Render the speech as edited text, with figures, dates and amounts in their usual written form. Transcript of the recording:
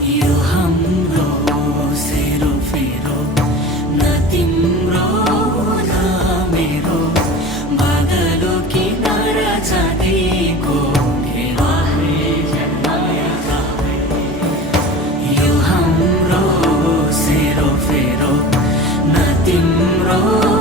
यो हाम्रो सेरोफेरो न तिम्रो न मेरो बादलो किनारा जानेको घेरा यो हाम्रो सेरोफेरो न तिम्रो